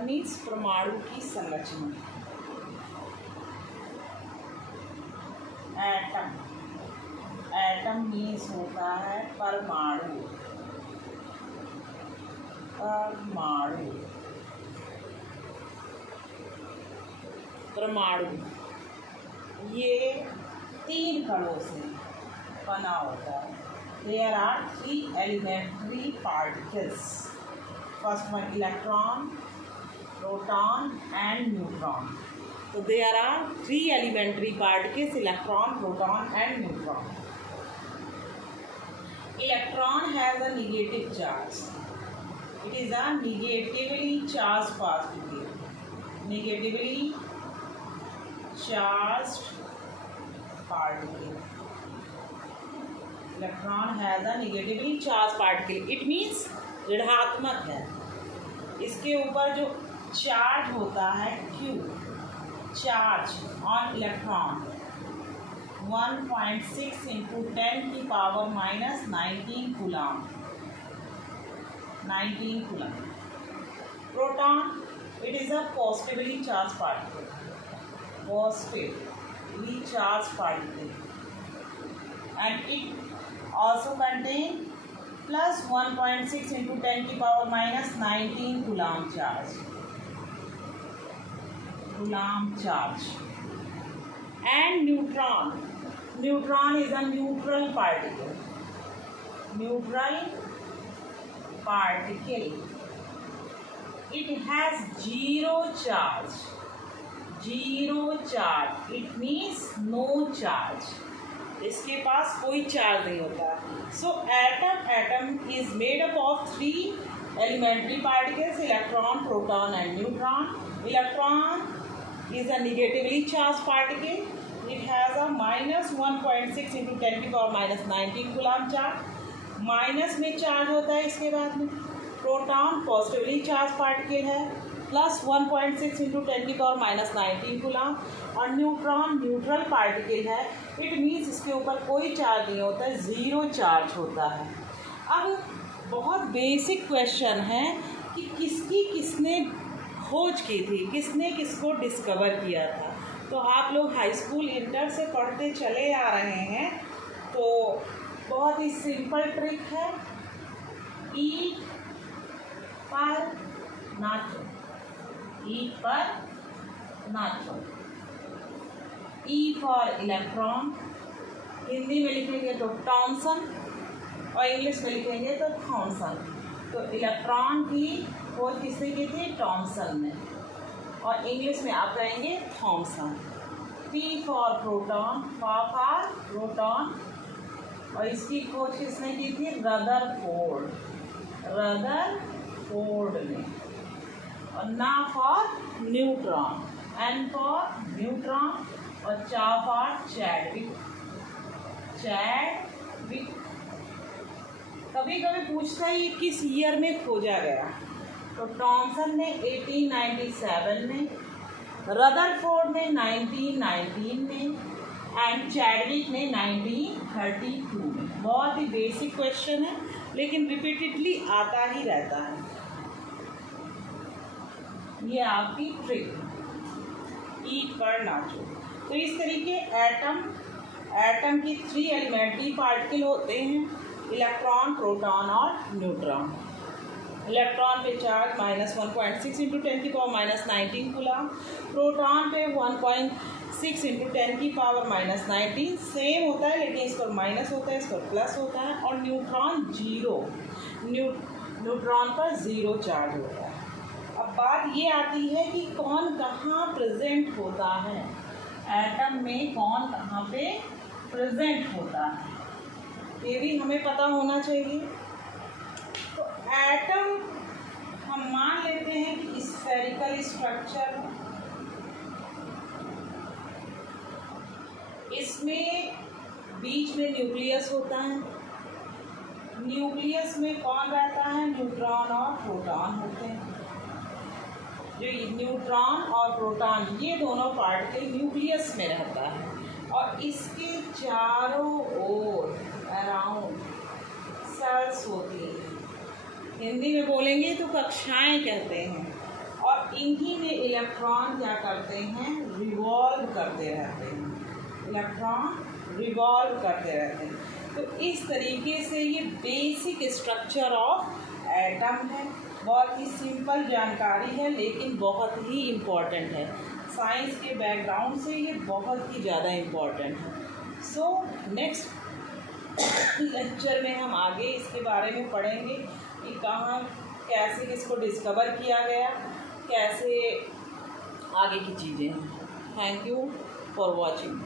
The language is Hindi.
दैट मीन्स परमाणु की संरचना। एटम, एटम मीन्स होता है परमाणु, परमाणु, परमाणु ये 3 कणों से बना होता है। There are 3 elementary particles. First one electron, proton and neutron. So there are 3 elementary particles: electron, proton and neutron. Electron has a negative charge. It is a negatively charged particle. Negatively charged particle. Electron has a negatively charged particle. It means ऋणात्मक है। इसके ऊपर जो चार्ज होता है Q, charge on electron 1.6 into 10 की power minus 19 coulomb, 19 coulomb. Proton, it is a positively charged particle, positively charged particle, and it also contain plus 1.6 into 10 की power minus 19 coulomb charge, coulomb charge. And neutron, neutron is a neutral particle, neutral particle. It has zero charge, zero charge. It means no charge. इसके पास कोई चार्ज नहीं होता। So atom is made up of 3 elementary particles: electron, proton and neutron. Electron is a negatively charged particle. It has a minus 1.6 into 10 की power minus 19 coulomb charge, minus में चार्ज होता है इसके बाद में। प्रोटॉन पॉजिटिवली चार्ज पार्टिकल है, प्लस 1.6 इंटू 10 की पावर माइनस 19 कूलम। और न्यूट्रॉन न्यूट्रल पार्टिकल है, इट मीन्स इसके ऊपर कोई चार्ज नहीं होता है, ज़ीरो चार्ज होता है। अब बहुत बेसिक क्वेश्चन है कि किसने खोज की थी, किसने किसको डिस्कवर किया था। तो आप लोग हाई स्कूल इंटर से पढ़ते चले आ रहे हैं, तो बहुत ही सिंपल ट्रिक है। ई पर नाचो, ई पर नाचो। ई फॉर इलेक्ट्रॉन, हिंदी में लिखेंगे तो टॉमसन और इंग्लिश में लिखेंगे तो थॉमसन। तो इलेक्ट्रॉन की खोज किसने की थी? टॉमसन ने, और इंग्लिश में आप कहेंगे Thomson. P for proton, for proton, और इसकी खोज किसने की थी? रदरफोर्ड, रदरफोर्ड ने। और ना for neutron, N for neutron, और चा फॉर चैडविक, चैडविक। कभी कभी पूछता है ये किस ईयर में खोजा गया, तो टॉमसन ने 1897 में, रदरफोर्ड ने 1919 में, एंड चैडविक ने 1932 में। बहुत ही बेसिक क्वेश्चन है, लेकिन रिपीटेडली आता ही रहता है। ये आपकी ट्रिक, ईट पर नाचो। तो इस तरीके एटम की 3 एलिमेंट्री पार्टिकल होते हैं: इलेक्ट्रॉन, प्रोटॉन और न्यूट्रॉन। इलेक्ट्रॉन पे चार्ज माइनस 1.6 इंटू 10 की पावर माइनस 19 कूलम, प्रोटॉन पे 1.6 इंटू 10 की पावर माइनस 19, सेम होता है लेकिन इस पर माइनस होता है, इस पर प्लस होता है। और न्यूट्रॉन जीरो, न्यूट्रॉन पर ज़ीरो चार्ज होता है। अब बात ये आती है कि कौन कहाँ प्रेजेंट होता है, एटम में कौन कहाँ पे प्रेजेंट होता है, ये भी हमें पता होना चाहिए। तो एटम हम मान लेते हैं कि स्फेरिकल स्ट्रक्चर है, इसमें बीच में न्यूक्लियस होता है। न्यूक्लियस में कौन रहता है? न्यूट्रॉन और प्रोटॉन होते हैं। जो न्यूट्रॉन और प्रोटॉन ये दोनों पार्टिकल न्यूक्लियस में रहता है, और इसके चारों ओर अराउंड सेल्स होती हैं। हिंदी में बोलेंगे तो कक्षाएं कहते हैं। और और इन्हीं में इलेक्ट्रॉन क्या करते हैं, रिवॉल्व करते रहते हैं, इलेक्ट्रॉन रिवॉल्व करते रहते हैं। तो इस तरीके से ये बेसिक स्ट्रक्चर ऑफ एटम है। बहुत ही सिंपल जानकारी है लेकिन बहुत ही इम्पॉर्टेंट है। साइंस के बैकग्राउंड से ये बहुत ही ज़्यादा इम्पॉर्टेंट है। सो नेक्स्ट लेक्चर में हम आगे इसके बारे में पढ़ेंगे कि कहाँ कैसे इसको डिस्कवर किया गया, कैसे आगे की चीज़ें हैं। Thank you for watching.